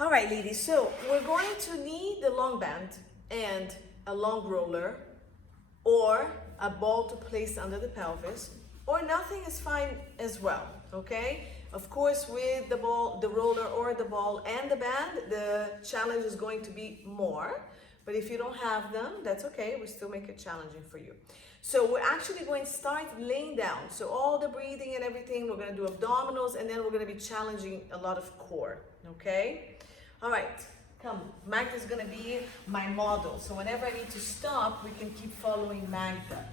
All right, ladies, so we're going to need the long band and a long roller or a ball to place under the pelvis, or nothing is fine as well, okay? Of course, with the ball, the roller or the ball and the band, the challenge is going to be more, but if you don't have them, that's okay, we still make it challenging for you. So we're actually going to start laying down. So all the breathing and everything, we're gonna do abdominals, and then we're gonna be challenging a lot of core, okay? All right, come. Magda's gonna be my model. So whenever I need to stop, we can keep following Magda.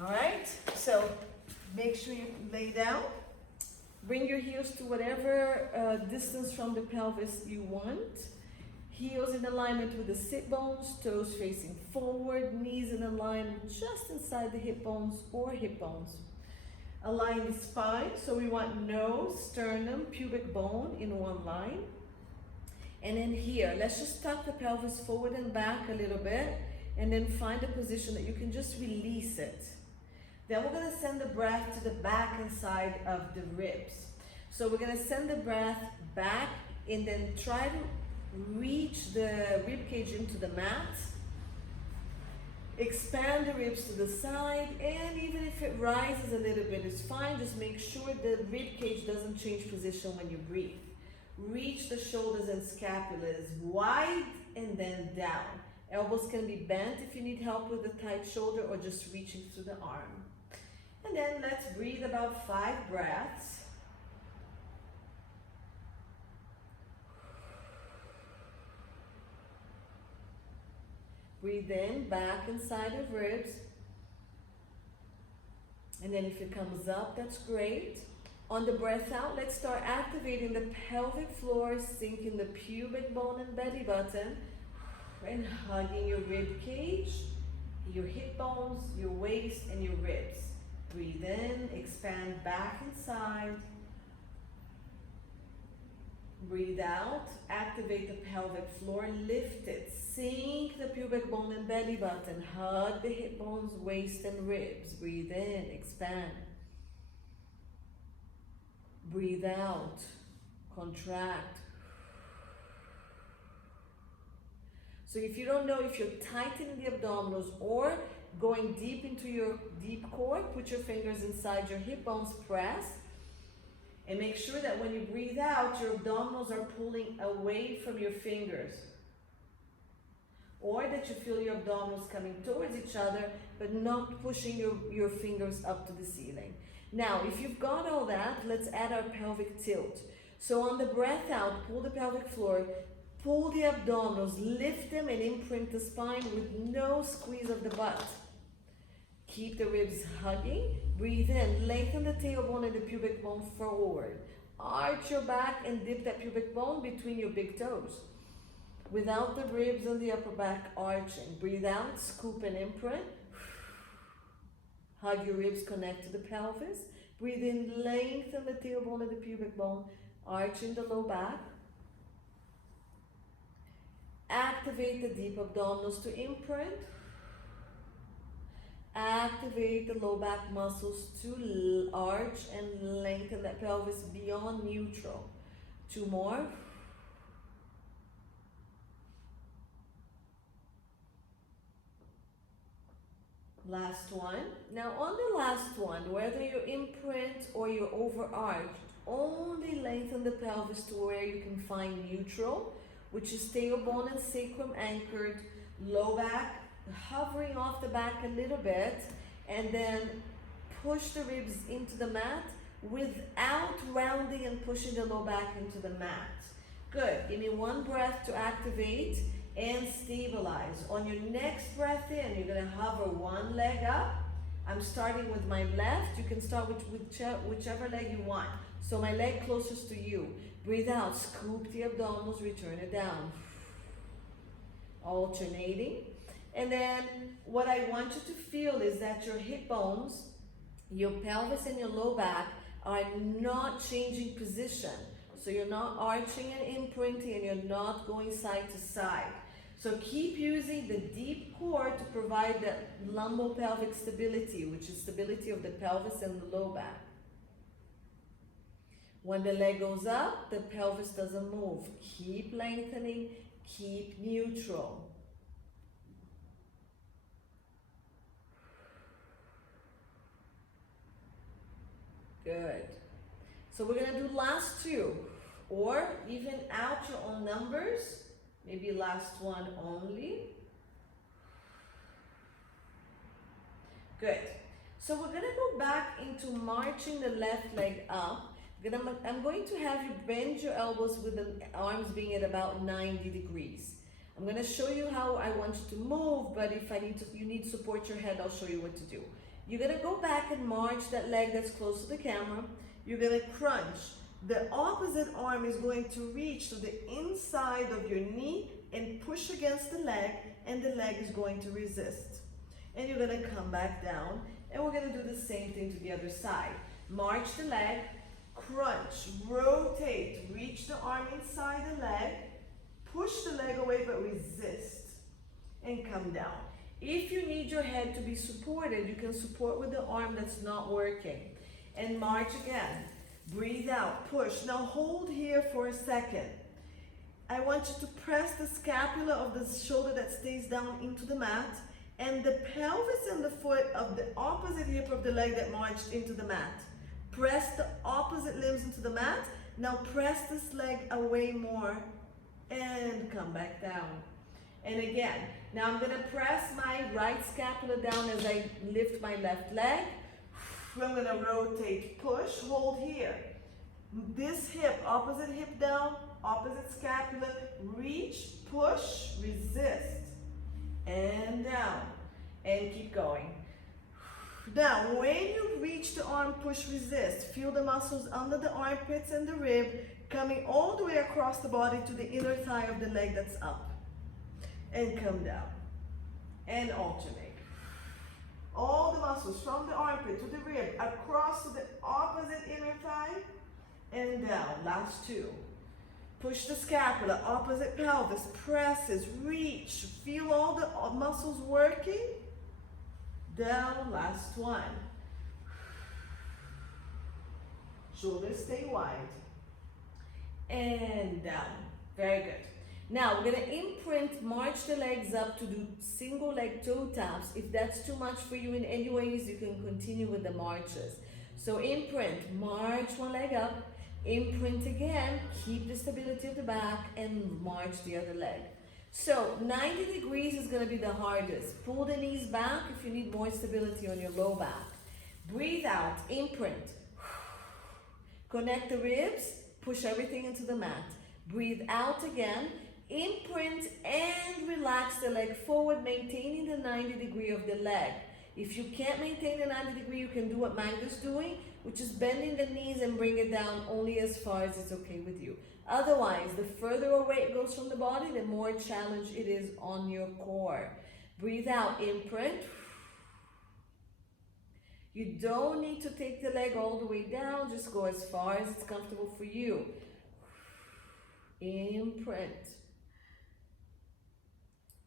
All right, so make sure you lay down. Bring your heels to whatever distance from the pelvis you want. Heels in alignment with the sit bones, toes facing forward, knees in alignment just inside the hip bones or hip bones. Align the spine, so we want nose, sternum, pubic bone in one line. And then here, let's just tuck the pelvis forward and back a little bit, and then find a position that you can just release it. Then we're gonna send the breath to the back and side of the ribs. So we're gonna send the breath back and then try to reach the rib cage into the mat. Expand the ribs to the side, and even if it rises a little bit, it's fine. Just make sure the rib cage doesn't change position when you breathe. Reach the shoulders and scapulas wide and then down. Elbows can be bent if you need help with the tight shoulder or just reaching through the arm. And then let's breathe about 5 breaths. Breathe in, back inside of ribs. And then if it comes up, that's great. On the breath out, let's start activating the pelvic floor, sinking the pubic bone and belly button, and hugging your rib cage, your hip bones, your waist, and your ribs. Breathe in, expand back inside. Breathe out, activate the pelvic floor, lift it, sink the pubic bone and belly button, hug the hip bones, waist, and ribs. Breathe in, expand. Breathe out, contract. So if you don't know if you're tightening the abdominals or going deep into your deep core, put your fingers inside your hip bones, press. And make sure that when you breathe out, your abdominals are pulling away from your fingers. Or that you feel your abdominals coming towards each other, but not pushing your fingers up to the ceiling. Now, if you've got all that, let's add our pelvic tilt. So on the breath out, pull the pelvic floor, pull the abdominals, lift them and imprint the spine with no squeeze of the butt. Keep the ribs hugging. Breathe in, lengthen the tailbone and the pubic bone forward. Arch your back and dip that pubic bone between your big toes. Without the ribs and the upper back arching. Breathe out, scoop and imprint. Hug your ribs, connect to the pelvis. Breathe in, lengthen the tailbone and the pubic bone, arching the low back. Activate the deep abdominals to imprint. Activate the low back muscles to arch and lengthen that pelvis beyond neutral. 2 more. Last one. Now on the last one, whether you imprint or you're overarched, only lengthen the pelvis to where you can find neutral, which is tailbone and sacrum anchored, low back hovering off the back a little bit, and then push the ribs into the mat without rounding and pushing the low back into the mat. Good. Give me 1 breath to activate and stabilize. On your next breath in, you're going to hover 1 leg up. I'm starting with my left. You can start with whichever leg you want. So my leg closest to you. Breathe out, scoop the abdominals, return it down. Alternating. And then what I want you to feel is that your hip bones, your pelvis and your low back are not changing position. So you're not arching and imprinting, and you're not going side to side. So keep using the deep core to provide that lumbopelvic stability, which is stability of the pelvis and the low back. When the leg goes up, the pelvis doesn't move. Keep lengthening, keep neutral. Good. So we're gonna do last two, or even out your own numbers, maybe last one only. Good. So we're gonna go back into marching the left leg up. I'm going to have you bend your elbows with the arms being at about 90 degrees. I'm gonna show you how I want you to move, but if you need to support your head, I'll show you what to do. You're gonna go back and march that leg that's close to the camera. You're gonna crunch. The opposite arm is going to reach to the inside of your knee and push against the leg, and the leg is going to resist. And you're gonna come back down, and we're gonna do the same thing to the other side. March the leg, crunch, rotate, reach the arm inside the leg, push the leg away but resist, and come down. If you need your head to be supported, you can support with the arm that's not working. And march again. Breathe out, push. Now hold here for a second. I want you to press the scapula of the shoulder that stays down into the mat, and the pelvis and the foot of the opposite hip of the leg that marched into the mat. Press the opposite limbs into the mat. Now press this leg away more and come back down. And again, now I'm gonna press my right scapula down as I lift my left leg. I'm gonna rotate, push, hold here. This hip, opposite hip down, opposite scapula, reach, push, resist, and down, and keep going. Now, when you reach the arm, push, resist, feel the muscles under the armpits and the rib coming all the way across the body to the inner thigh of the leg that's up. And come down. And alternate. All the muscles from the armpit to the rib, across to the opposite inner thigh, and down. Last two. Push the scapula, opposite pelvis, presses, reach. Feel all the muscles working. Down, last one. Shoulders stay wide. And down. Very good. Now we're gonna imprint, march the legs up to do single leg toe taps. If that's too much for you in any ways, you can continue with the marches. So imprint, march one leg up, imprint again, keep the stability of the back, and march the other leg. So 90 degrees is gonna be the hardest. Pull the knees back if you need more stability on your low back. Breathe out, imprint. Connect the ribs, push everything into the mat. Breathe out again, imprint and relax the leg forward, maintaining the 90 degree of the leg. If you can't maintain the 90 degree, you can do what Magda's doing, which is bending the knees and bring it down only as far as it's okay with you. Otherwise, the further away it goes from the body, the more challenge it is on your core. Breathe out, imprint. You don't need to take the leg all the way down, just go as far as it's comfortable for you. Imprint.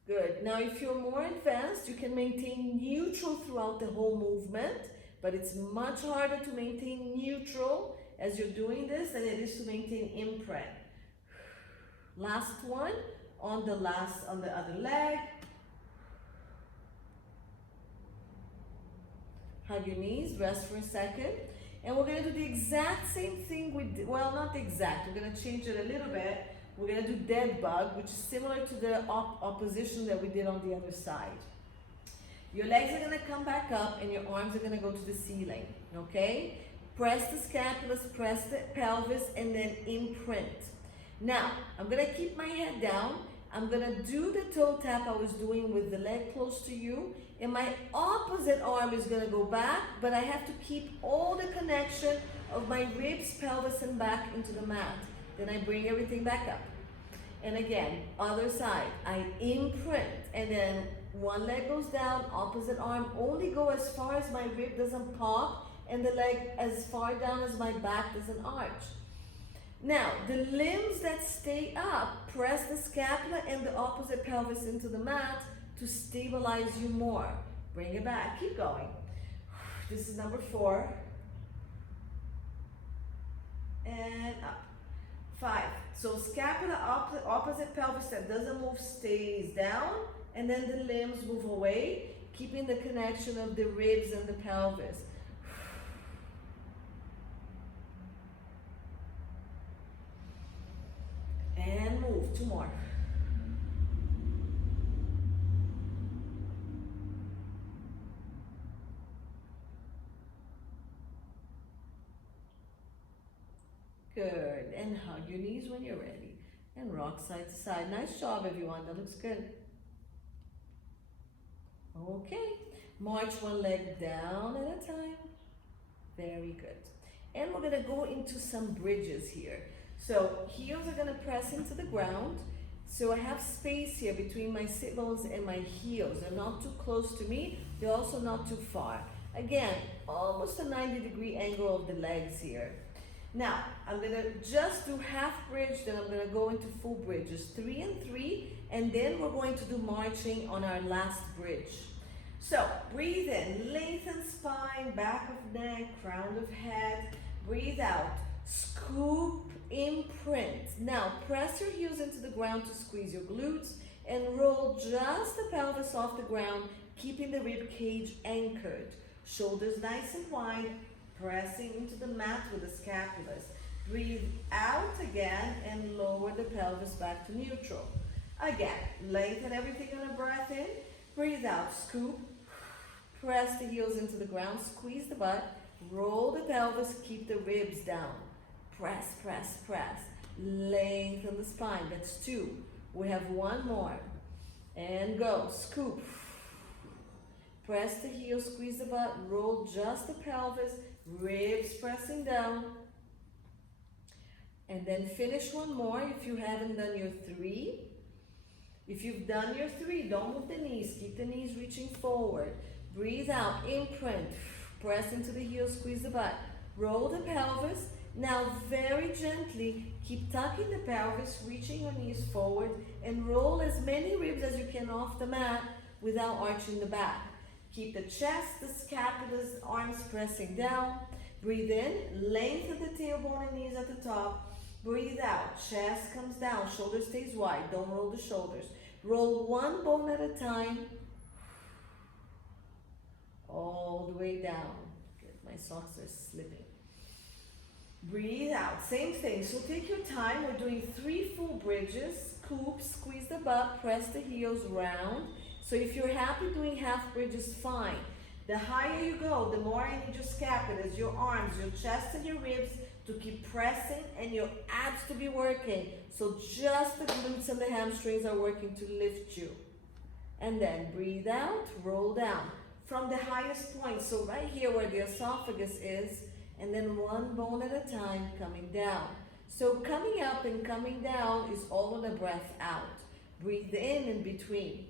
Good. Now if you're more advanced, you can maintain neutral throughout the whole movement, but it's much harder to maintain neutral as you're doing this than it is to maintain imprint. Last one on the other leg. Hug your knees, rest for a second. And we're gonna do the exact same thing we did, well, not the exact, we're gonna change it a little bit. We're gonna do dead bug, which is similar to the opposition that we did on the other side. Your legs are gonna come back up and your arms are gonna go to the ceiling, okay? Press the scapulas, press the pelvis, and then imprint. Now, I'm gonna keep my head down. I'm gonna do the toe tap I was doing with the leg close to you, and my opposite arm is gonna go back, but I have to keep all the connection of my ribs, pelvis, and back into the mat. Then I bring everything back up. And again, other side, I imprint, and then one leg goes down, opposite arm only go as far as my rib doesn't pop, and the leg as far down as my back doesn't arch. Now, the limbs that stay up, press the scapula and the opposite pelvis into the mat to stabilize you more. Bring it back, keep going. This is number 4. and up. 5. So scapula opposite pelvis that doesn't move stays down, and then the limbs move away, keeping the connection of the ribs and the pelvis. And move. 2 more. Good. And hug your knees when you're ready. And rock side to side. Nice job, everyone. That looks good. Okay. March one leg down at a time. Very good. And we're going to go into some bridges here. So heels are going to press into the ground. So I have space here between my sit bones and my heels. They're not too close to me. They're also not too far. Again, almost a 90-degree angle of the legs here. Now, I'm going to just do half bridge, then I'm going to go into full bridges, 3 and 3, and then we're going to do marching on our last bridge. So, breathe in, lengthen spine, back of neck, crown of head, breathe out, scoop, imprint. Now, press your heels into the ground to squeeze your glutes, and roll just the pelvis off the ground, keeping the rib cage anchored. Shoulders nice and wide, pressing into the mat with the scapulas. Breathe out again and lower the pelvis back to neutral. Again, lengthen everything on a breath in. Breathe out, scoop. Press the heels into the ground, squeeze the butt. Roll the pelvis, keep the ribs down. Press, press, press. Lengthen the spine. That's 2. We have 1 more. And go, scoop. Press the heels, squeeze the butt. Roll just the pelvis. Ribs pressing down. And then finish 1 more if you haven't done your 3. If you've done your 3, don't move the knees. Keep the knees reaching forward. Breathe out, imprint. Press into the heels, squeeze the butt. Roll the pelvis. Now very gently, keep tucking the pelvis, reaching your knees forward, and roll as many ribs as you can off the mat without arching the back. Keep the chest, the scapulas, arms pressing down. Breathe in, lengthen the tailbone and knees at the top. Breathe out, chest comes down, shoulder stays wide, don't roll the shoulders. Roll 1 bone at a time, all the way down. Good, my socks are slipping. Breathe out, same thing, so take your time. We're doing 3 full bridges. Scoop, squeeze the butt, press the heels round. So if you're happy doing half bridges, fine. The higher you go, the more I need your scapulas, your arms, your chest and your ribs to keep pressing and your abs to be working. So just the glutes and the hamstrings are working to lift you. And then breathe out, roll down. From the highest point, so right here where the esophagus is, and then 1 bone at a time coming down. So coming up and coming down is all on a breath out. Breathe in between.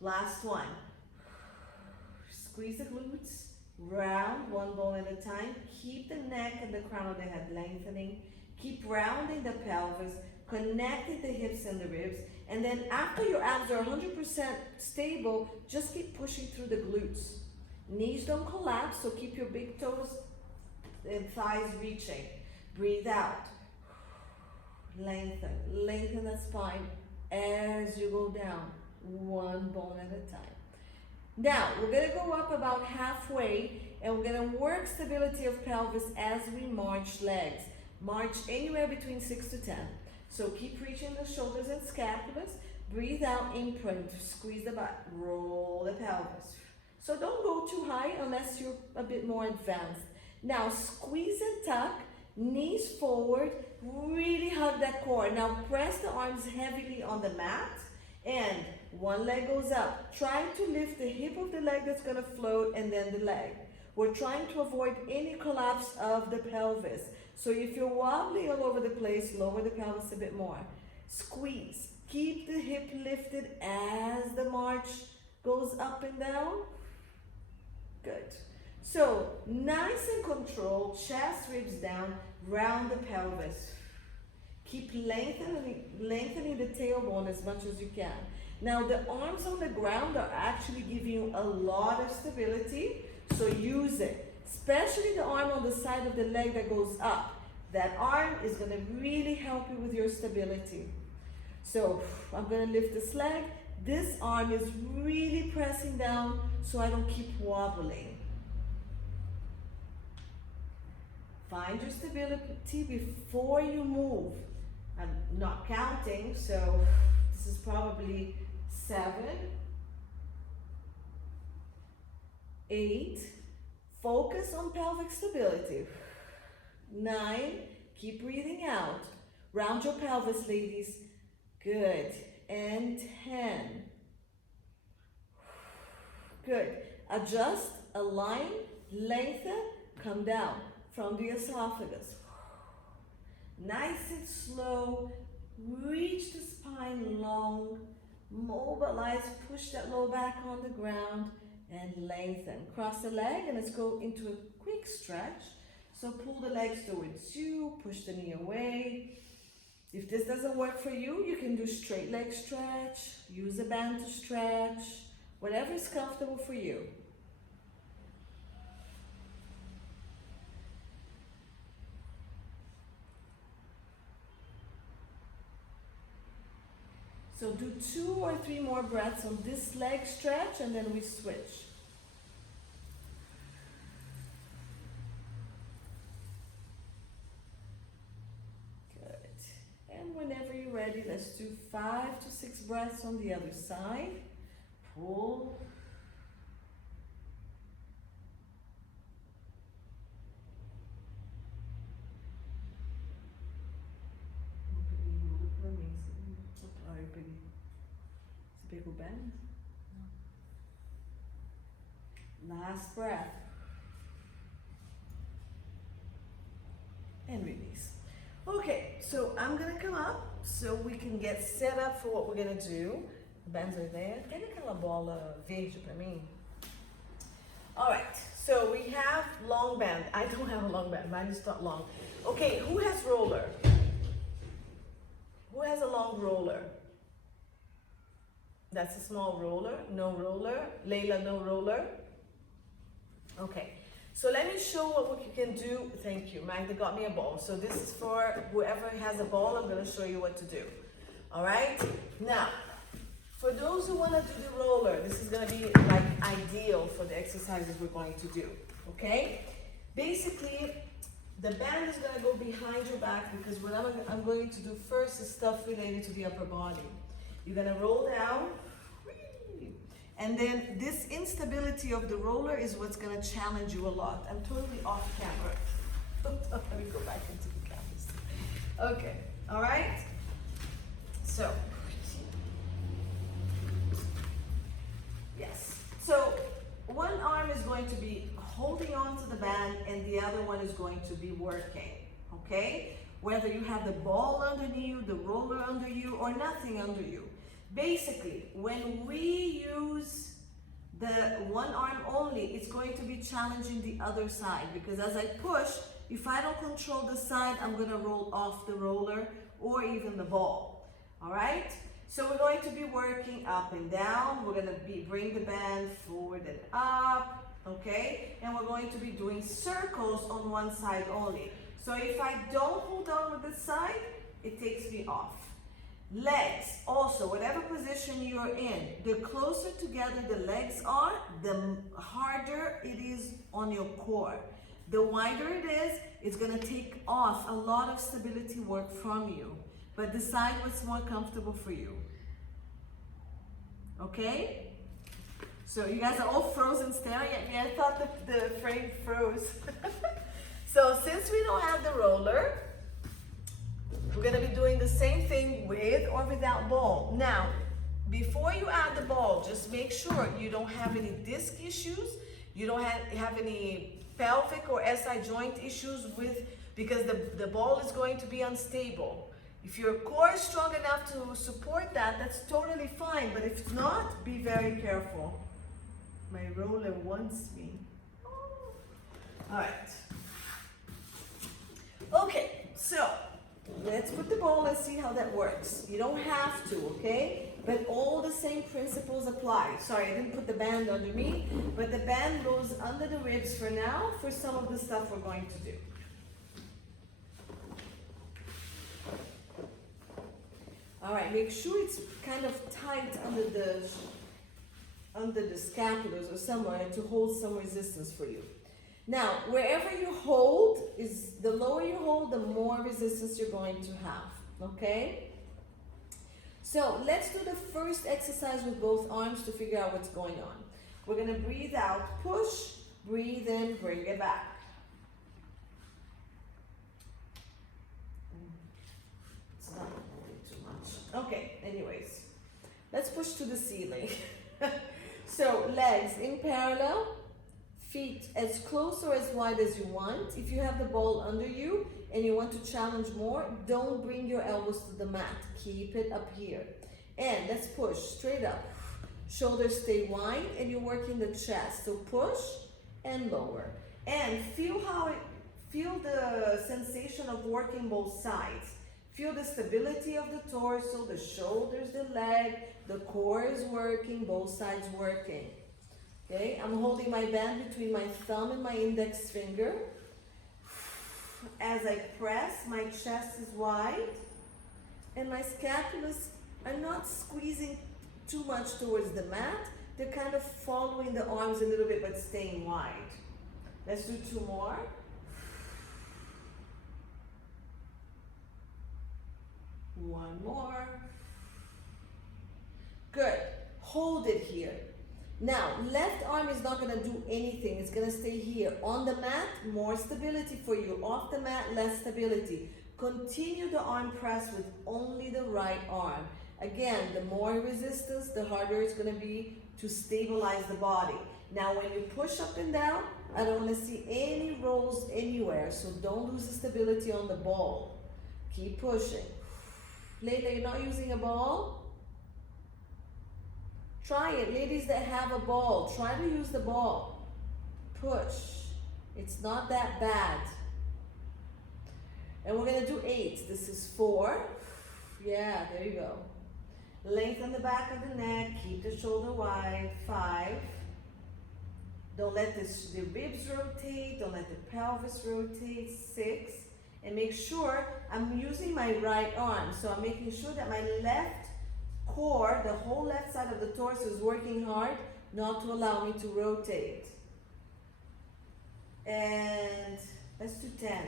Last one. Squeeze the glutes, round 1 bone at a time. Keep the neck and the crown of the head lengthening. Keep rounding the pelvis, connecting the hips and the ribs. And then after your abs are 100% stable, just keep pushing through the glutes. Knees don't collapse, so keep your big toes and thighs reaching. Breathe out. Lengthen. Lengthen the spine as you go down. 1 bone at a time. Now, we're going to go up about halfway and we're going to work stability of pelvis as we march legs. March anywhere between 6 to 10. So keep reaching the shoulders and scapulas. Breathe out, imprint, squeeze the butt, roll the pelvis. So don't go too high unless you're a bit more advanced. Now, squeeze and tuck, knees forward, really hug that core. Now, press the arms heavily on the mat and 1 leg goes up. Try to lift the hip of the leg that's going to float and then the leg. We're trying to avoid any collapse of the pelvis. So if you're wobbly all over the place, lower the pelvis a bit more. Squeeze. Keep the hip lifted as the march goes up and down. Good. So nice and controlled, chest, ribs down, round the pelvis. Keep lengthening the tailbone as much as you can. Now the arms on the ground are actually giving you a lot of stability, so use it. Especially the arm on the side of the leg that goes up. That arm is going to really help you with your stability. So I'm going to lift this leg. This arm is really pressing down so I don't keep wobbling. Find your stability before you move. I'm not counting, so this is probably 7, 8. Focus on pelvic stability. 9. Keep breathing out. Round your pelvis, ladies. Good. And 10. Good. Adjust, align, lengthen, come down from the esophagus. Nice and slow. Reach the spine long. Mobilize, push that low back on the ground and lengthen. Cross the leg and let's go into a quick stretch. So pull the legs towards you, push the knee away. If this doesn't work for you, you can do straight leg stretch, use a band to stretch, whatever is comfortable for you. So do 2 or 3 more breaths on this leg stretch and then we switch. Whenever you're ready, let's do 5 to 6 breaths on the other side. Pull. Last breath. And release. Okay, so I'm gonna come up so we can get set up for what we're gonna do. The bands are there. Pega aquela bola verde pra mim. All right, so we have long band. I don't have a long band, mine is not long. Okay, who has roller? Who has a long roller? That's a small roller, no roller. Layla, no roller. Okay. So let me show what we can do. Thank you, Magda got me a ball. So this is for whoever has a ball. I'm going to show you what to do. All right. Now, for those who want to do the roller, this is going to be like ideal for the exercises we're going to do. Okay. Basically, the band is going to go behind your back because what I'm going to do first is stuff related to the upper body. You're going to roll down. And then this instability of the roller is what's going to challenge you a lot. I'm totally off camera. Let me go back into the camera. Okay, all right? So, yes. So, one arm is going to be holding on to the band and the other one is going to be working, okay? Whether you have the ball under you, the roller under you, or nothing under you. Basically, when we use the one arm only, it's going to be challenging the other side because as I push, if I don't control the side, I'm going to roll off the roller or even the ball. All right? So we're going to be working up and down. We're going to bring the band forward and up, okay? And we're going to be doing circles on one side only. So if I don't hold on with this side, it takes me off. Legs, also, whatever position you're in, the closer together the legs are, the harder it is on your core. The wider it is, it's going to take off a lot of stability work from you. But decide what's more comfortable for you. Okay? So you guys are all frozen staring at me. I thought the frame froze. So since we don't have the roller, we're going to be doing the same thing with or without ball. Now, before you add the ball, just make sure you don't have any disc issues. You don't have any pelvic or SI joint issues because the ball is going to be unstable. If your core is strong enough to support that, that's totally fine. But if it's not, be very careful. My roller wants me. All right. Okay, so let's put the ball and see how that works. You don't have to, okay? But all the same principles apply. Sorry, I didn't put the band under me, but the band goes under the ribs for now for some of the stuff we're going to do. All right, make sure it's kind of tight under the scapulars or somewhere to hold some resistance for you. Now, wherever you hold, the lower you hold, the more resistance you're going to have, okay? So let's do the first exercise with both arms to figure out what's going on. We're gonna breathe out, push, breathe in, bring it back. It's not moving too much. Okay, anyways, let's push to the ceiling. So legs in parallel, feet as close or as wide as you want. If you have the ball under you and you want to challenge more, don't bring your elbows to the mat. Keep it up here. And let's push straight up. Shoulders stay wide and you're working the chest. So push and lower. And feel the sensation of working both sides. Feel the stability of the torso, the shoulders, the leg, the core is working, both sides working. Okay, I'm holding my band between my thumb and my index finger. As I press, my chest is wide and my scapulas are not squeezing too much towards the mat. They're kind of following the arms a little bit but staying wide. Let's do 2 more. One more. Good. Hold it here. Now, left arm is not going to do anything. It's going to stay here. On the mat, more stability for you. Off the mat, less stability. Continue the arm press with only the right arm. Again, the more resistance, the harder it's going to be to stabilize the body. Now, when you push up and down, I don't want to see any rolls anywhere. So don't lose the stability on the ball. Keep pushing. Layla, you're not using a ball? Try it. Ladies that have a ball, try to use the ball. Push. It's not that bad. And we're going to do 8. This is 4. Yeah, there you go. Lengthen the back of the neck. Keep the shoulder wide. 5. Don't let the ribs rotate. Don't let the pelvis rotate. 6. And make sure I'm using my right arm. So I'm making sure that my left core, the whole left side of the torso is working hard, not to allow me to rotate. And let's do 10.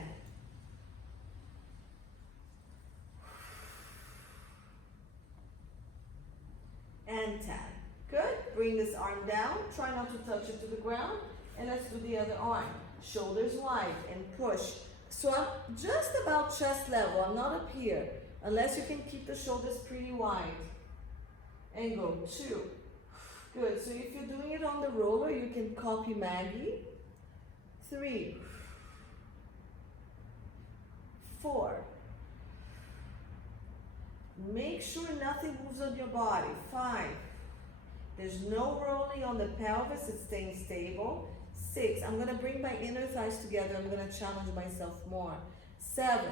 And 10. Good. Bring this arm down. Try not to touch it to the ground. And let's do the other arm. Shoulders wide and push. So I'm just about chest level. I'm not up here. Unless you can keep the shoulders pretty wide. And go. 2. Good. So if you're doing it on the roller, you can copy Maggie. 3. 4. Make sure nothing moves on your body. 5. There's no rolling on the pelvis. It's staying stable. 6. I'm going to bring my inner thighs together. I'm going to challenge myself more. 7.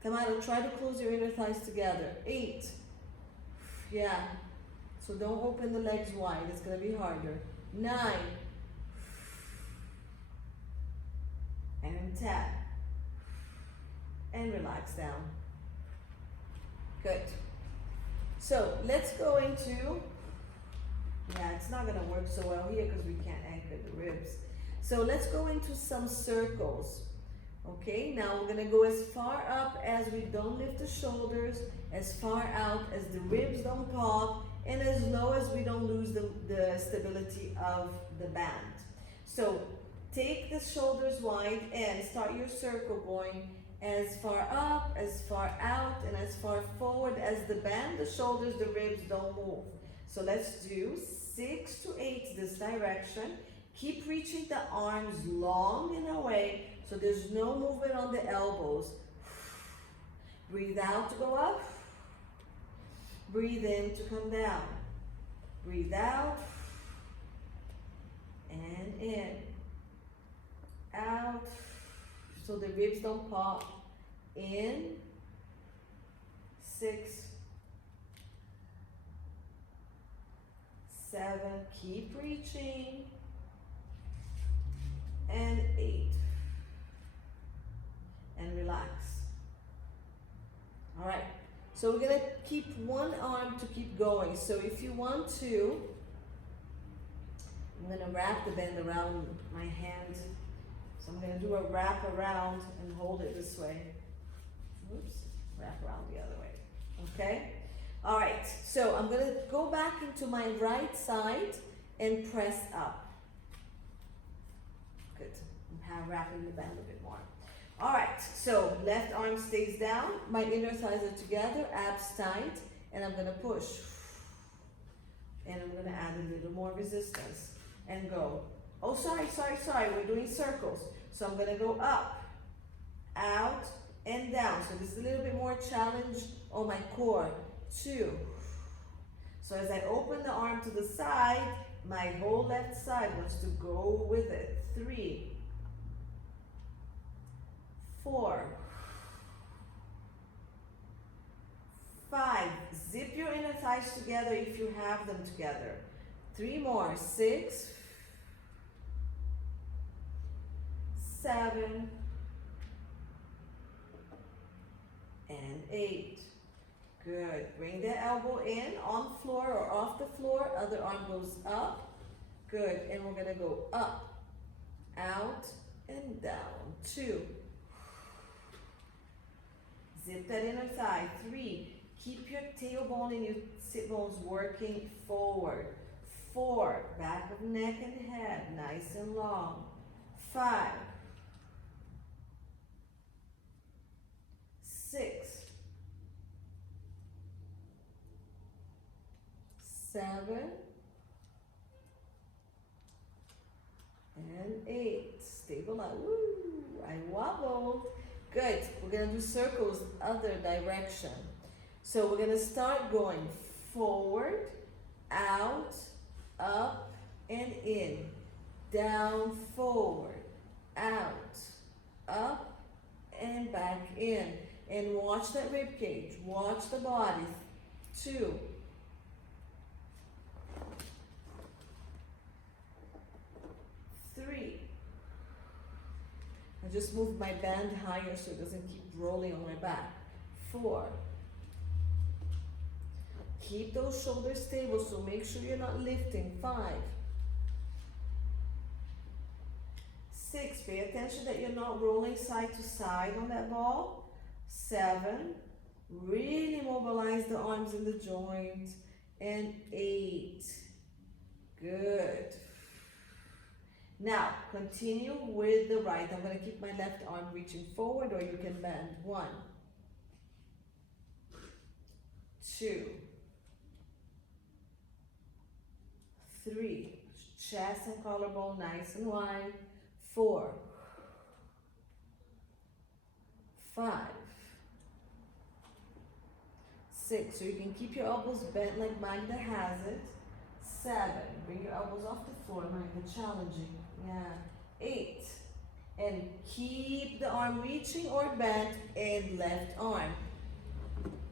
Tamara, try to close your inner thighs together. 8. Yeah. So don't open the legs wide. It's going to be harder. 9. And 10. And relax down. Good. So let's go into, yeah, it's not going to work so well here because we can't anchor the ribs. So let's go into some circles. Okay, now we're going to go as far up as we don't lift the shoulders, as far out as the ribs don't pop, and as low as we don't lose the stability of the band. So take the shoulders wide and start your circle going as far up, as far out, and as far forward as the band, the shoulders, the ribs don't move. So let's do 6 to 8 this direction. Keep reaching the arms long and away so there's no movement on the elbows. Breathe out to go up. Breathe in to come down. Breathe out and in. Out so the ribs don't pop. In. 6. 7. Keep reaching. And 8. And relax. All right, so we're gonna keep one arm to keep going. So if you want to, I'm gonna wrap the band around my hand. So I'm gonna do a wrap around and hold it this way. Oops, wrap around the other way, okay? All right, so I'm gonna go back into my right side and press up. Good, I'm wrapping the band a bit more. All right, so left arm stays down, my inner thighs are together, abs tight, and I'm gonna push. And I'm gonna add a little more resistance and go. Oh, sorry, we're doing circles. So I'm gonna go up, out, and down. So this is a little bit more challenge on my core. 2. So as I open the arm to the side, my whole left side wants to go with it. 3, 4, 5. Zip your inner thighs together if you have them together. 3 more. 6, 7, and 8. Good. Bring the elbow in on floor or off the floor. Other arm goes up. Good. And we're going to go up, out, and down. 2. Zip that inner thigh. 3. Keep your tailbone and your sit bones working forward. 4. Back of neck and head. Nice and long. 5. 6. 7. And 8. Stabilize. Woo! I wobbled. Good. We're going to do circles other direction. So we're going to start going forward, out, up, and in. Down, forward, out, up, and back in. And watch that rib cage. Watch the body. 2. 3. I just moved my band higher so it doesn't keep rolling on my back. 4. Keep those shoulders stable, so make sure you're not lifting. 5. 6. Pay attention that you're not rolling side to side on that ball. 7. Really mobilize the arms in the joint. And 8. Good. Now, continue with the right. I'm going to keep my left arm reaching forward, or you can bend. 1, 2, 3. Chest and collarbone nice and wide. 4, 5, 6. So you can keep your elbows bent like Magda has it. 7. Bring your elbows off the floor, Magda. Challenging. Yeah. 8. And keep the arm reaching or bent, and left arm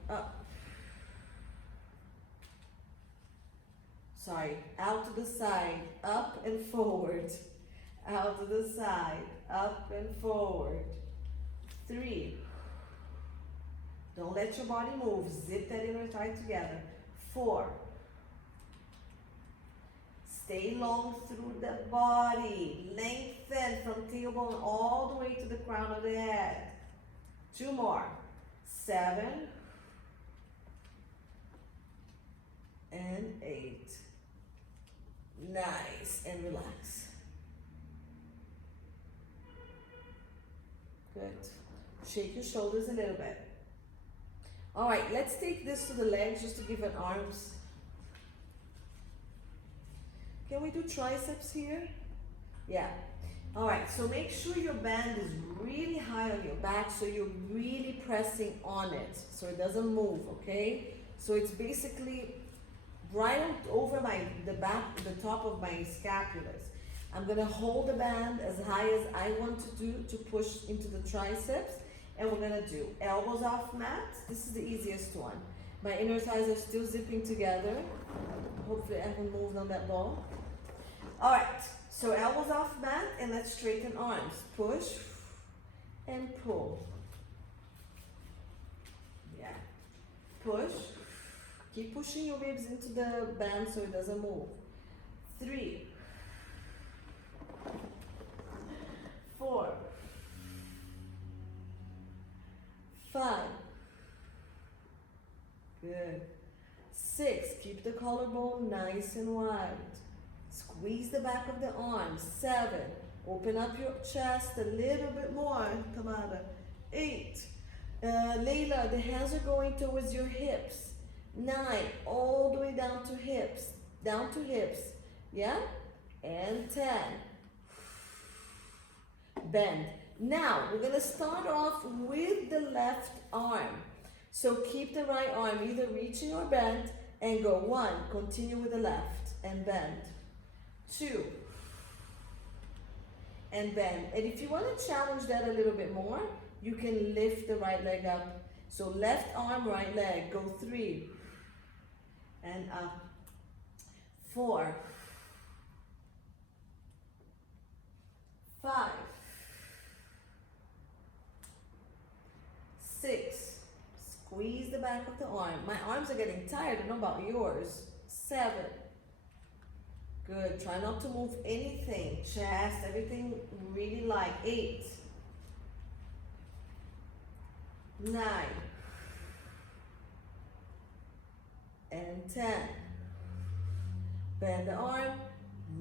up. Sorry, out to the side, up and forward. Out to the side, up and forward. 3. Don't let your body move. Zip that inner thigh together. 4. Stay long through the body. Lengthen from tailbone all the way to the crown of the head. 2 more. 7. And 8. Nice. And relax. Good. Shake your shoulders a little bit. All right, let's take this to the legs just to give an arms. Can we do triceps here? Yeah. All right, so make sure your band is really high on your back, so you're really pressing on it so it doesn't move, okay? So it's basically right over the top of my scapulars. I'm gonna hold the band as high as I want to do to push into the triceps, and we're gonna do elbows off mat. This is the easiest one. My inner thighs are still zipping together. Hopefully I haven't moved on that ball. All right, so elbows off mat, and let's straighten arms. Push and pull. Yeah, Push. Keep pushing your ribs into the band so it doesn't move. 3, 4, 5. Good. 6, keep the collarbone nice and wide. Squeeze the back of the arm. 7, open up your chest a little bit more, Tamara. 8, Layla, the hands are going towards your hips. 9, all the way down to hips. Yeah? And 10. Bend. Now, we're going to start off with the left arm. So keep the right arm either reaching or bent and go. 1, continue with the left and bend. 2, and bend. And if you want to challenge that a little bit more, you can lift the right leg up. So left arm, right leg. Go 3, and up. 4, 5, 6, squeeze the back of the arm. My arms are getting tired, I don't know about yours. 7, good, try not to move anything, chest, everything really light. 8, 9, and 10. Bend the arm,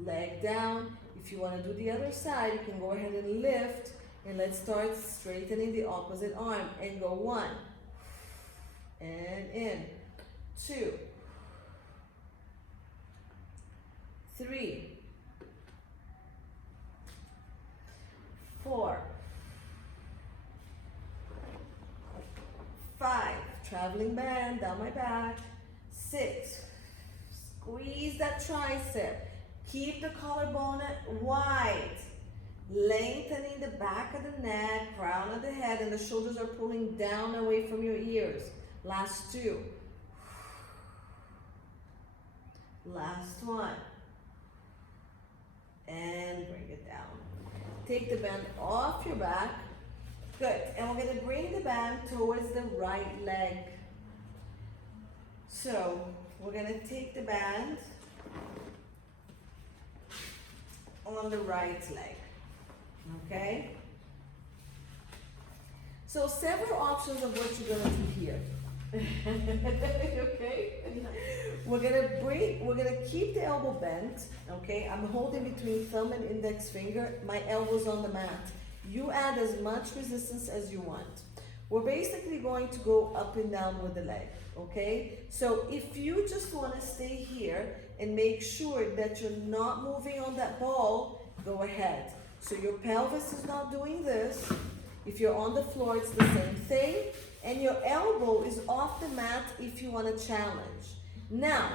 leg down. If you want to do the other side, you can go ahead and lift. And let's start straightening the opposite arm. And go 1, and in. 2, 3, 4, 5, traveling band down my back. 6, squeeze that tricep. Keep the collarbone wide. Lengthening the back of the neck, crown of the head, and the shoulders are pulling down away from your ears. Last 2. Last 1. And bring it down. Take the band off your back. Good. And we're going to bring the band towards the right leg. So we're going to take the band on the right leg. Okay? So several options of what you're going to do here. Okay? We're gonna keep the elbow bent. Okay? I'm holding between thumb and index finger. My elbow's on the mat. You add as much resistance as you want. We're basically going to go up and down with the leg. Okay? So if you just want to stay here and make sure that you're not moving on that ball, go ahead. So your pelvis is not doing this. If you're on the floor, it's the same thing. And your elbow is off the mat if you want to challenge. Now,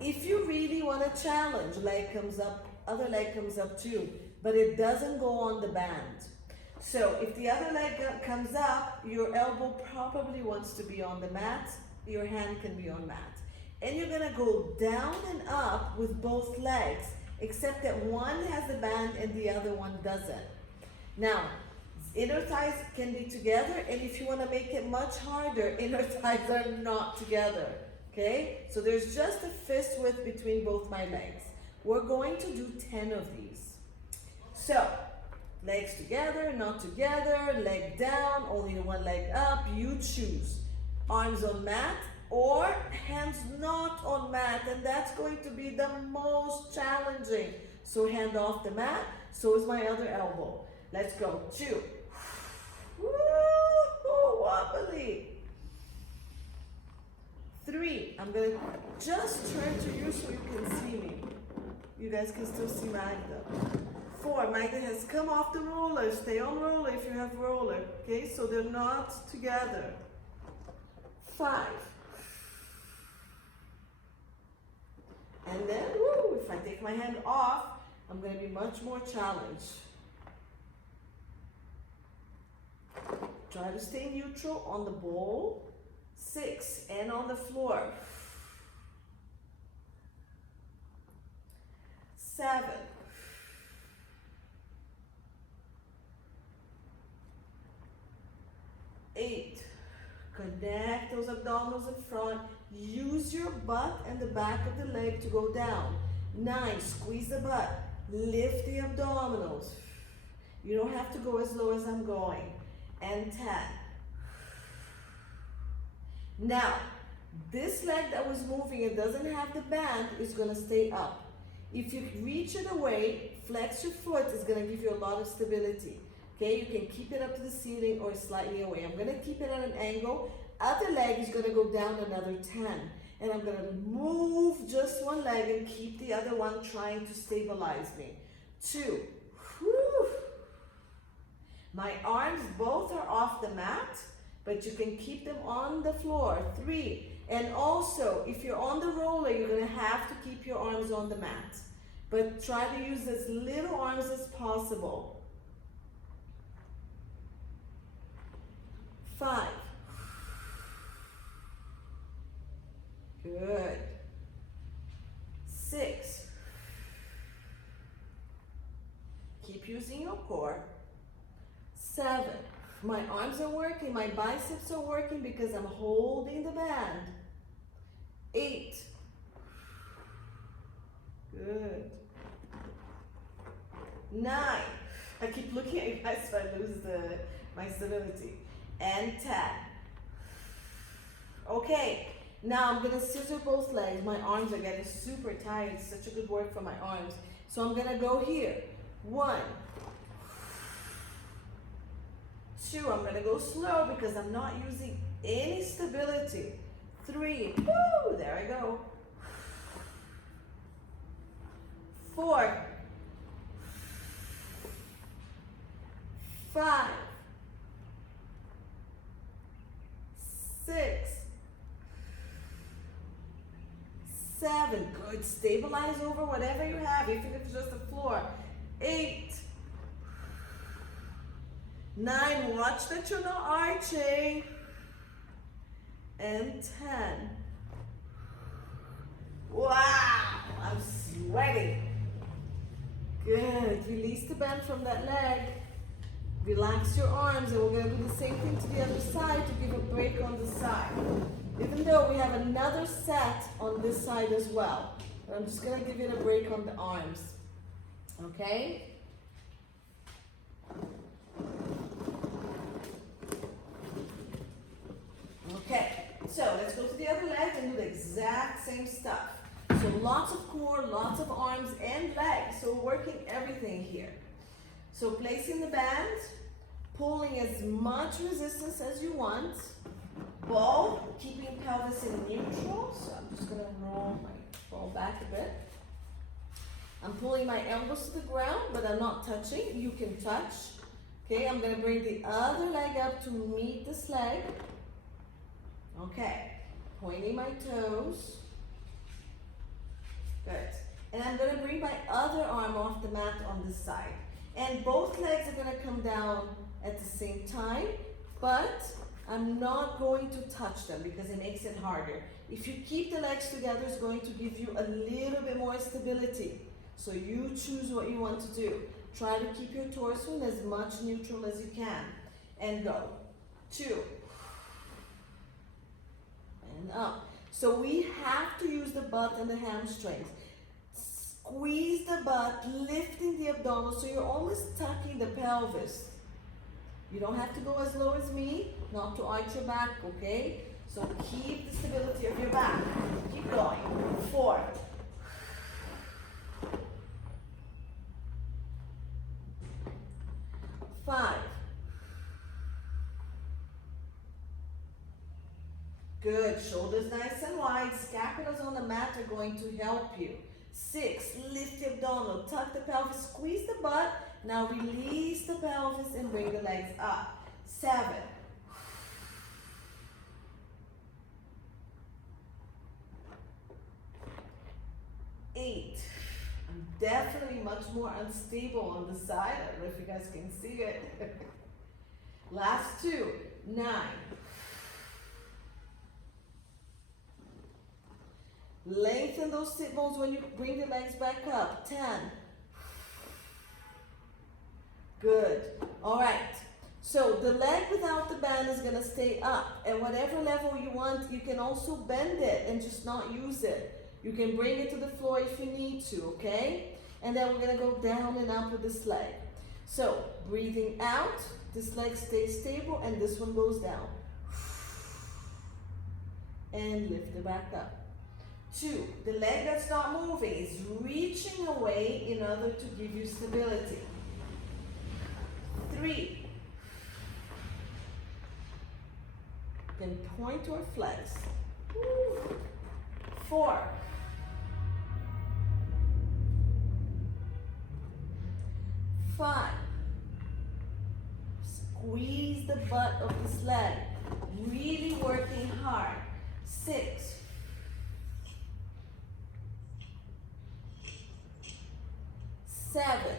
if you really want to challenge, leg comes up, other leg comes up too, but it doesn't go on the band. So if the other leg comes up, your elbow probably wants to be on the mat, your hand can be on mat. And you're gonna go down and up with both legs, except that one has the band and the other one doesn't. Now, inner thighs can be together, and if you want to make it much harder, inner thighs are not together. Okay? So there's just a fist width between both my legs. We're going to do 10 of these. So, legs together, not together, leg down, only one leg up, you choose. Arms on mat or hands not on mat, and that's going to be the most challenging. So hand off the mat, so is my other elbow. Let's go. 2. Woo, wobbly. 3. I'm gonna just turn to you so you can see me. You guys can still see Magda. 4. Magda has come off the roller. Stay on roller if you have roller. Okay, so they're not together. 5. And then, woo, if I take my hand off, I'm gonna be much more challenged. Try to stay neutral on the ball. 6, and on the floor. 7. 8. Connect those abdominals in front. Use your butt and the back of the leg to go down. 9, squeeze the butt. Lift the abdominals. You don't have to go as low as I'm going. And 10. Now, this leg that was moving, it doesn't have the band, is gonna stay up. If you reach it away, flex your foot, it's gonna give you a lot of stability. Okay, you can keep it up to the ceiling or slightly away. I'm gonna keep it at an angle. Other leg is gonna go down another 10. And I'm gonna move just one leg and keep the other one trying to stabilize me. 2. Whew. My arms both are off the mat, but you can keep them on the floor. 3. And also, if you're on the roller, you're gonna have to keep your arms on the mat. But try to use as little arms as possible. 5. Good. 6. Keep using your core. 7. My arms are working, my biceps are working because I'm holding the band. 8. Good. 9. I keep looking at you guys so I lose my stability. And 10. Okay, now I'm gonna scissor both legs. My arms are getting super tired. It's such a good work for my arms. So I'm gonna go here. 1. 2, I'm gonna go slow because I'm not using any stability. 3, woo, there I go. 4, 5, 6, 7, good, stabilize over whatever you have, even if it's just the floor. 8, 9, watch that you're not arching. And 10. Wow, I'm sweating. Good, release the band from that leg. Relax your arms, and we're gonna do the same thing to the other side to give a break on the side. Even though we have another set on this side as well. But I'm just gonna give it a break on the arms. Okay? Okay, so let's go to the other leg and do the exact same stuff. So lots of core, lots of arms and legs. So we're working everything here. So placing the band, pulling as much resistance as you want. Ball, keeping pelvis in neutral. So I'm just gonna roll my ball back a bit. I'm pulling my elbows to the ground, but I'm not touching. You can touch. Okay, I'm gonna bring the other leg up to meet this leg. Okay, pointing my toes. Good. And I'm gonna bring my other arm off the mat on this side. And both legs are gonna come down at the same time, but I'm not going to touch them because it makes it harder. If you keep the legs together, it's going to give you a little bit more stability. So you choose what you want to do. Try to keep your torso in as much neutral as you can. And go. 2. And up. So we have to use the butt and the hamstrings. Squeeze the butt, lifting the abdominals, so you're almost tucking the pelvis. You don't have to go as low as me, not to arch your back, okay? So keep the stability of your back. Keep going. 4. 5. Good, shoulders nice and wide, scapulas on the mat are going to help you. 6, lift the abdominal, tuck the pelvis, squeeze the butt. Now release the pelvis and bring the legs up. 7. 8. I'm definitely much more unstable on the side. I don't know if you guys can see it. Last 2. 9. Lengthen those sit bones when you bring the legs back up. 10. Good. All right. So the leg without the band is gonna stay up, and whatever level you want, you can also bend it and just not use it. You can bring it to the floor if you need to, okay? And then we're gonna go down and up with this leg. So breathing out, this leg stays stable and this one goes down. And lift it back up. 2, the leg that's not moving is reaching away in order to give you stability. 3, then point or flex. 4, 5, squeeze the butt of this leg, really working hard. 6, 7,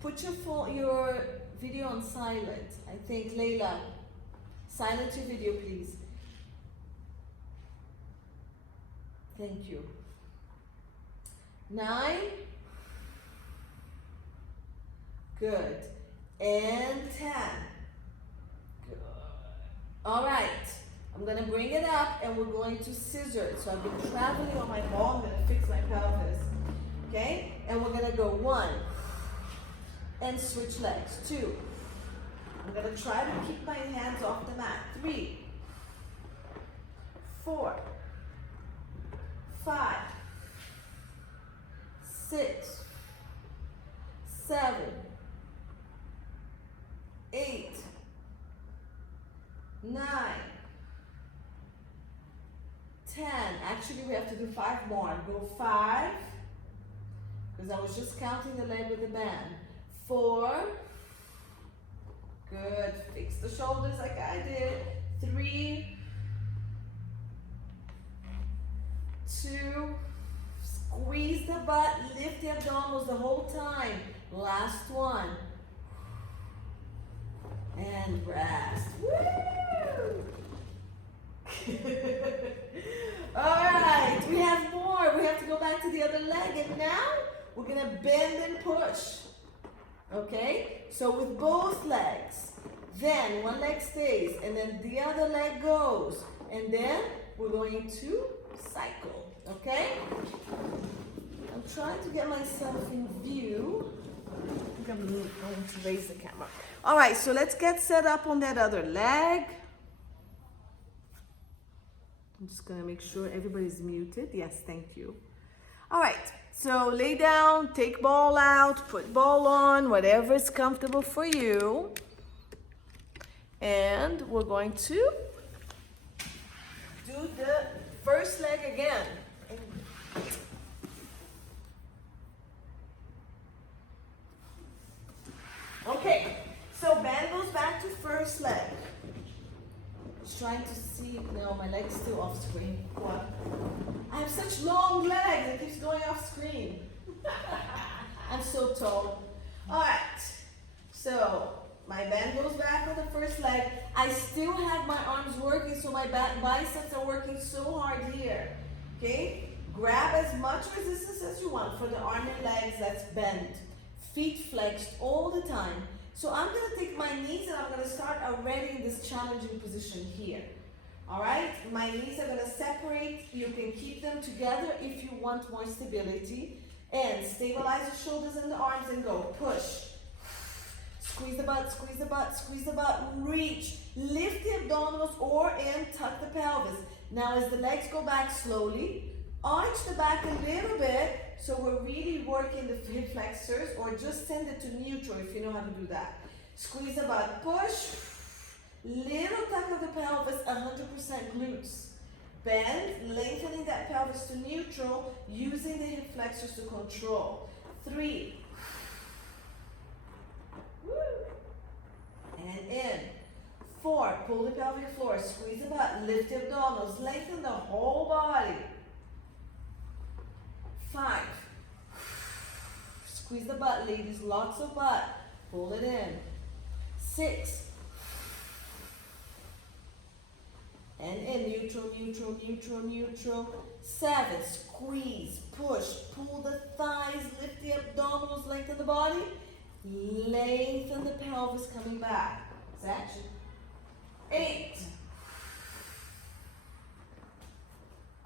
put your video on silent. I think, Layla, silence your video, please. Thank you. 9, good, and 10, good. All right, I'm gonna bring it up and we're going to scissor. So I've been traveling on my ball. I'm gonna fix my pelvis, okay? And we're gonna go 1, and switch legs. 2, I'm gonna try to keep my hands off the mat. 3, 4, 5, 6, 7, 8, 9, 10. Actually, we have to do 5 more. Go 5, because I was just counting the leg with the band. 4, good. Fix the shoulders like I did. 3, 2, squeeze the butt, lift the abdominals the whole time. Last one. And rest. Woo! All right, we have more. We have to go back to the other leg, and now we're gonna bend and push. Okay, so with both legs, then one leg stays, and then the other leg goes, and then we're going to cycle. Okay, I'm trying to get myself in view. I think I'm going to raise the camera. All right, so let's get set up on that other leg. I'm just gonna make sure everybody's muted. Yes, thank you. All right, so lay down, take ball out, put ball on, whatever is comfortable for you. And we're going to do the first leg again. Okay, so band goes back to first leg. Just trying to see, no, my leg's still off screen. What? I have such long legs, it keeps going off screen. I'm so tall. All right, so my band goes back on the first leg. I still have my arms working, so my biceps are working so hard here. Okay, grab as much resistance as you want for the arm and legs that's bent. Feet flexed all the time. So I'm gonna take my knees and I'm gonna start already in this challenging position here. All right, my knees are gonna separate. You can keep them together if you want more stability. And stabilize the shoulders and the arms and go. Push. Squeeze the butt, squeeze the butt, squeeze the butt. Reach. Lift the abdominals or and tuck the pelvis. Now as the legs go back slowly, arch the back a little bit. So we're really working the hip flexors, or just send it to neutral if you know how to do that. Squeeze the butt, push. Little tuck of the pelvis, 100% glutes. Bend, lengthening that pelvis to neutral, using the hip flexors to control. 3. Woo. And in. 4, pull the pelvic floor, squeeze the butt, lift the abdominals, lengthen the whole body. 5, squeeze the butt, ladies, lots of butt, pull it in. 6, and in, neutral, neutral, neutral, neutral. 7, squeeze, push, pull the thighs, lift the abdominals, lengthen the body, lengthen the pelvis coming back. It's action. 8.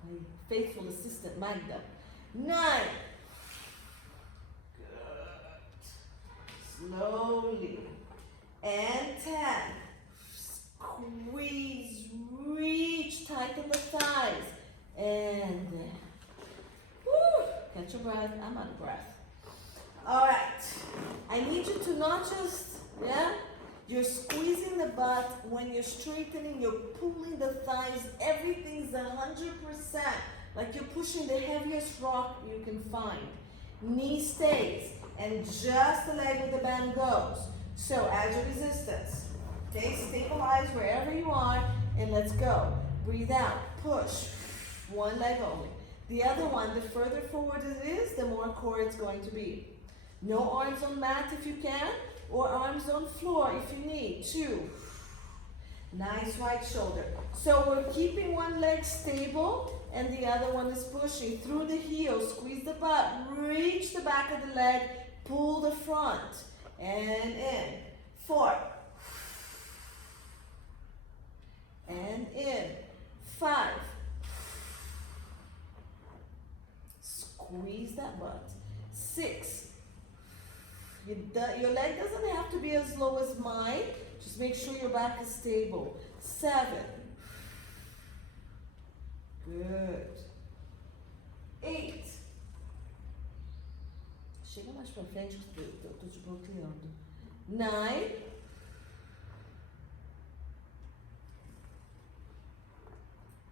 My faithful assistant Magda. 9. Good. Slowly. And 10. Squeeze, reach, tighten the thighs. And woo, catch your breath. I'm out of breath. All right. I need you to not just, you're squeezing the butt. When you're straightening, you're pulling the thighs. Everything's 100%. Like you're pushing the heaviest rock you can find. Knee stays, and just the leg with the band goes. So add your resistance. Okay, stabilize wherever you are, and let's go. Breathe out, push. One leg only. The other one, the further forward it is, the more core it's going to be. No arms on mat if you can, or arms on floor if you need. 2. Nice right shoulder. So we're keeping one leg stable, and the other one is pushing through the heel. Squeeze the butt, reach the back of the leg, pull the front, and in. 4. And in. 5. Squeeze that butt. 6. Your leg doesn't have to be as low as mine. Just make sure your back is stable. 7. Good. 8. Chega mais pra frente que eu tô te bloqueando. 9.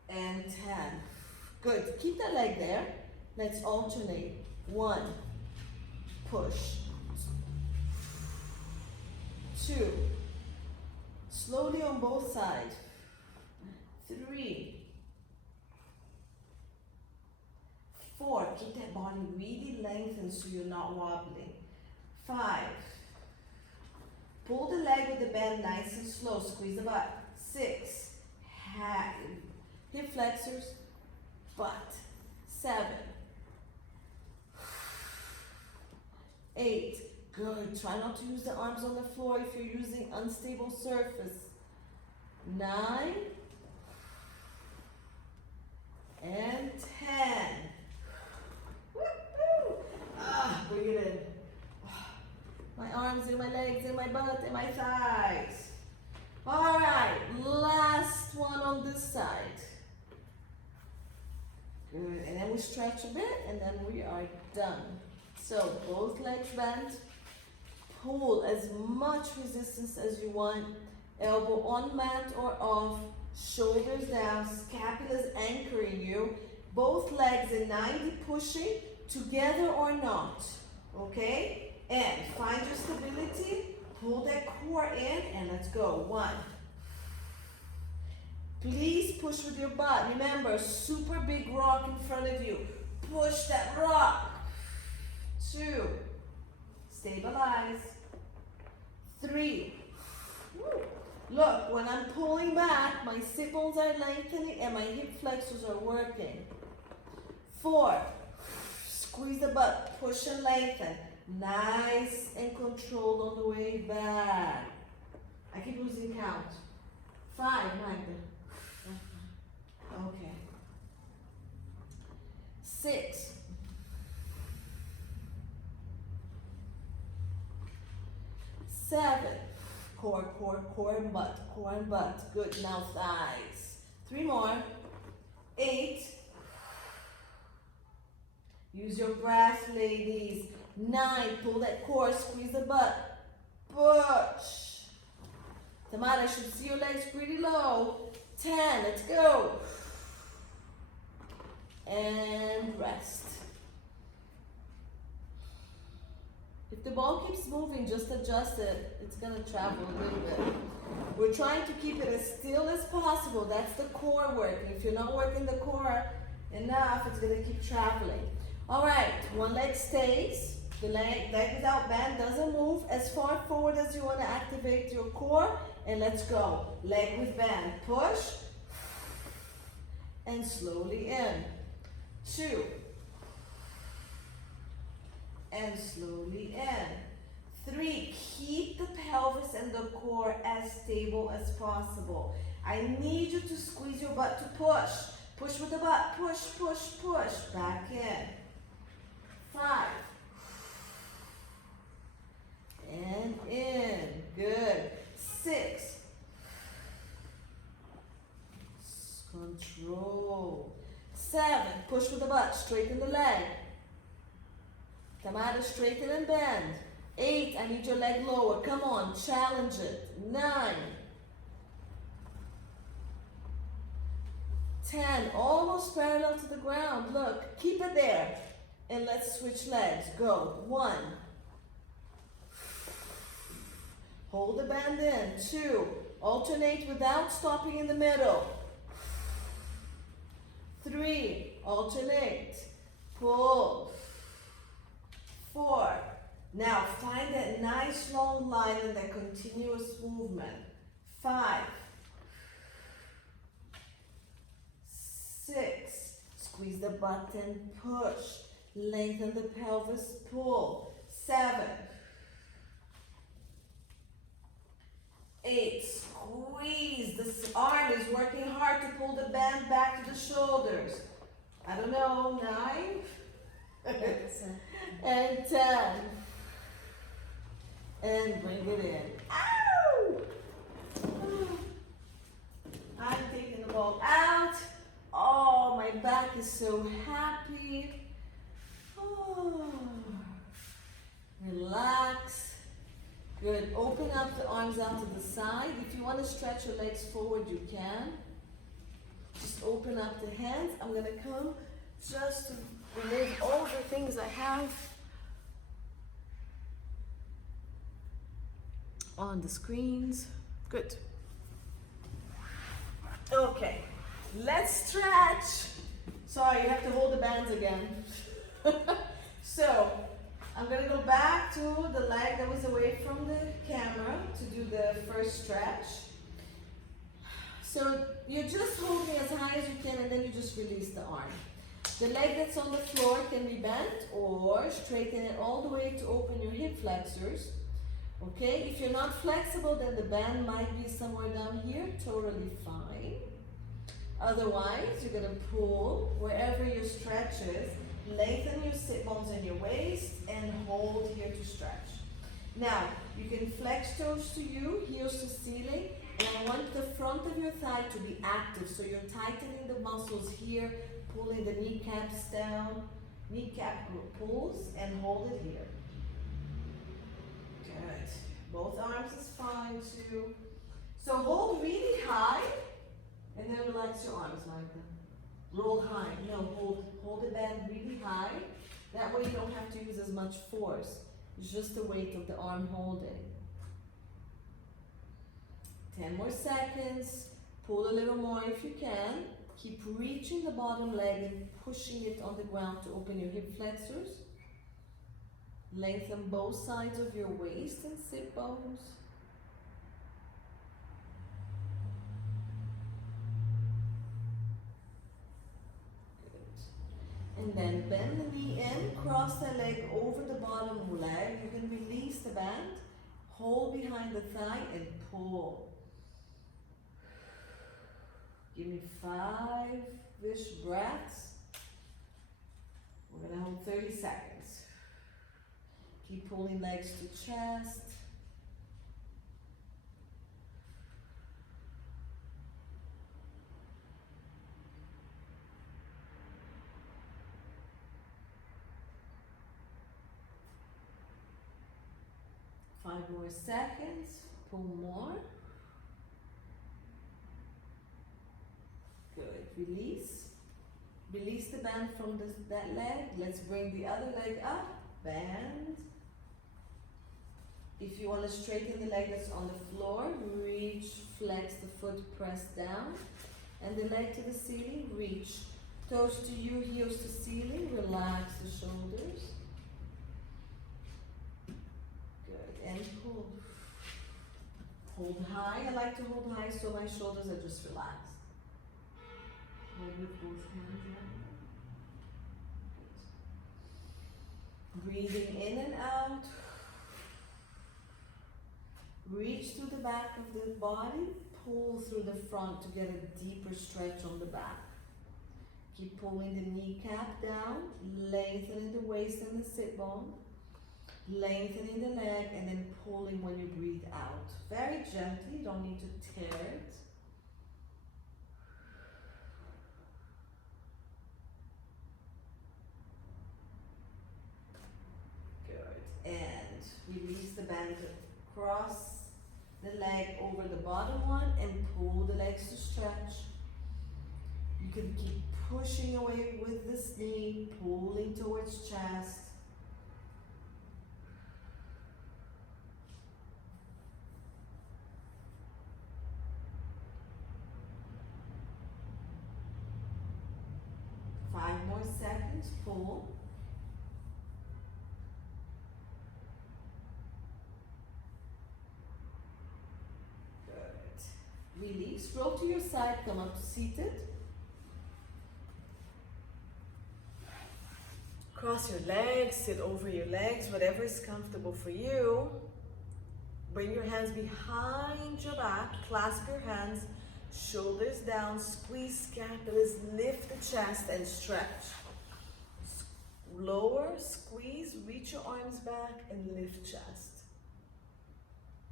And 10. Good. Keep that leg there. Let's alternate. 1. Push. 2. Slowly on both sides. 3. 4. Keep that body really lengthened so you're not wobbling. 5. Pull the leg with the band nice and slow. Squeeze the butt. 6. Hip flexors. Butt. 7. 8. Good. Try not to use the arms on the floor if you're using unstable surface. 9. And 10. Woo-hoo. Bring it in. My arms and my legs and my butt and my thighs. All right. Last one on this side. Good. And then we stretch a bit and then we are done. So both legs bent. Pull as much resistance as you want. Elbow on mat or off. Shoulders down. Scapula's anchoring you. Both legs in 90 pushing, together or not. Okay? And find your stability. Pull that core in and let's go. 1. Please push with your butt. Remember, super big rock in front of you. Push that rock. 2. Stabilize. 3. Woo. Look, when I'm pulling back, my sit bones are lengthening and my hip flexors are working. 4. Squeeze the butt, push and lengthen. Nice and controlled on the way back. I keep losing count. 5, Magda. Okay. 6. 7. Core, core, core and butt, core and butt. Good, now thighs. 3 more. 8. Use your breath, ladies. 9, pull that core, squeeze the butt. Push. Tamara, I should see your legs pretty low. 10, let's go. And rest. If the ball keeps moving, just adjust it. It's gonna travel a little bit. We're trying to keep it as still as possible. That's the core work. If you're not working the core enough, it's gonna keep traveling. All right, one leg stays. The leg without band doesn't move as far forward as you want to activate your core. And let's go. Leg with band. Push. And slowly in. 2. And slowly in. 3, keep the pelvis and the core as stable as possible. I need you to squeeze your butt to push. Push with the butt. Push, push, push. Back in. 5. And in. Good. 6. Control. 7. Push with the butt. Straighten the leg. Tamara, straighten and bend. 8. I need your leg lower. Come on. Challenge it. 9. 10. Almost parallel to the ground. Look. Keep it there. And let's switch legs. Go. 1. Hold the band in. 2. Alternate without stopping in the middle. 3. Alternate. Pull. 4. Now find that nice long line and that continuous movement. 5. 6. Squeeze the butt and push. Lengthen the pelvis, pull. 7. 8. Squeeze. This arm is working hard to pull the band back to the shoulders. I don't know. 9. And 10. And bring it in. Ow! I'm taking the ball out. Oh, my back is so happy. Oh. Relax. Good. Open up the arms out to the side. If you want to stretch your legs forward, you can. Just open up the hands. I'm going to come just to remove all the things I have on the screens. Good. Okay. Let's stretch. Sorry, you have to hold the bands again. So, I'm going to go back to the leg that was away from the camera to do the first stretch. So, you're just holding as high as you can and then you just release the arm. The leg that's on the floor can be bent or straighten it all the way to open your hip flexors. Okay, if you're not flexible, then the band might be somewhere down here, totally fine. Otherwise, you're going to pull wherever your stretch is, lengthen your sit bones in your waist, and hold here to stretch. Now, you can flex toes to you, heels to ceiling, and I want the front of your thigh to be active, so you're tightening the muscles here, pulling the kneecaps down, kneecap pulls, and hold it here. Good. Both arms is fine too. So hold really high, and then relax your arms like that. Roll high. No, hold the band really high. That way you don't have to use as much force. It's just the weight of the arm holding. 10 more seconds. Pull a little more if you can. Keep reaching the bottom leg and pushing it on the ground to open your hip flexors. Lengthen both sides of your waist and sit bones. And then bend the knee in, cross the leg over the bottom leg. You can release the band, hold behind the thigh and pull. Give me 5-ish breaths. We're gonna hold 30 seconds. Keep pulling legs to chest. Five more seconds. Pull more. Good. Release. Release the band from that leg. Let's bring the other leg up. Bend. If you want to straighten the leg that's on the floor, reach, flex the foot, press down. And the leg to the ceiling, reach. Toes to you, heels to ceiling. Relax the shoulders. Good. And pull. Hold high. I like to hold high so my shoulders are just relaxed. Hold with both hands now. Breathing in and out. Reach through the back of the body, pull through the front to get a deeper stretch on the back. Keep pulling the kneecap down, lengthening the waist and the sit bone, lengthening the leg, and then pulling when you breathe out. Very gently, you don't need to tear it. Good. And release the band across the leg over the bottom one and pull the legs to stretch. You can keep pushing away with this knee, pulling towards chest. Five more seconds, pull. Release, roll to your side, come up to seated. Cross your legs, sit over your legs, whatever is comfortable for you. Bring your hands behind your back, clasp your hands, shoulders down, squeeze scapulas, lift the chest and stretch. Lower, squeeze, reach your arms back and lift chest.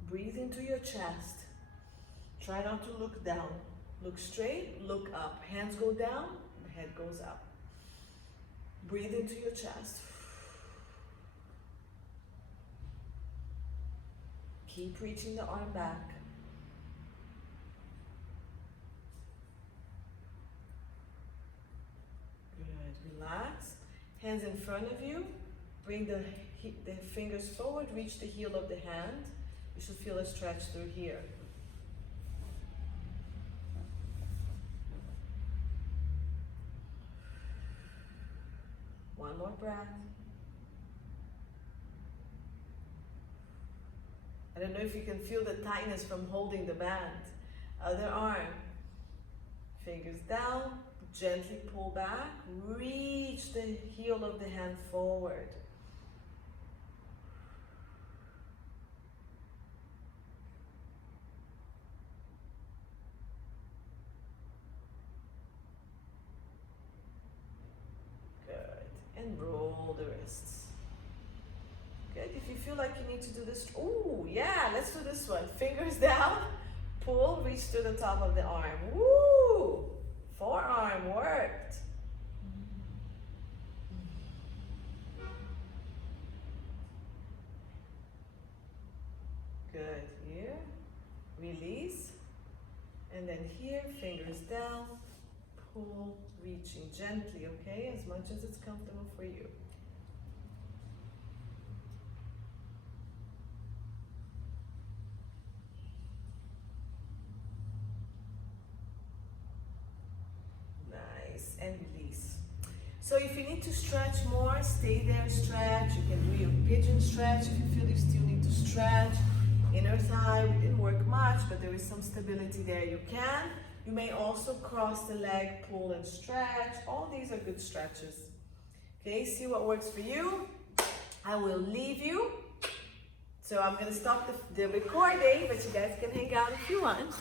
Breathe into your chest. Try not to look down. Look straight, look up. Hands go down, the head goes up. Breathe into your chest. Keep reaching the arm back. Good, relax. Hands in front of you. Bring the fingers forward, reach the heel of the hand. You should feel a stretch through here. One more breath. I don't know if you can feel the tightness from holding the band. Other arm. Fingers down, gently pull back, reach the heel of the hand forward. And roll the wrists. Good. If you feel like you need to do this, oh yeah, let's do this one. Fingers down, pull, reach to the top of the arm. Woo! Forearm worked. Good. Here, release, and then here, fingers down, pull, reaching gently, okay, as much as it's comfortable for you. Nice, and release. So if you need to stretch more, stay there, stretch. You can do your pigeon stretch if you feel you still need to stretch. Inner thigh, we didn't work much, but there is some stability there, you can. You may also cross the leg, pull and stretch. All these are good stretches. Okay, see what works for you. I will leave you. So I'm gonna stop the recording, but you guys can hang out if you want.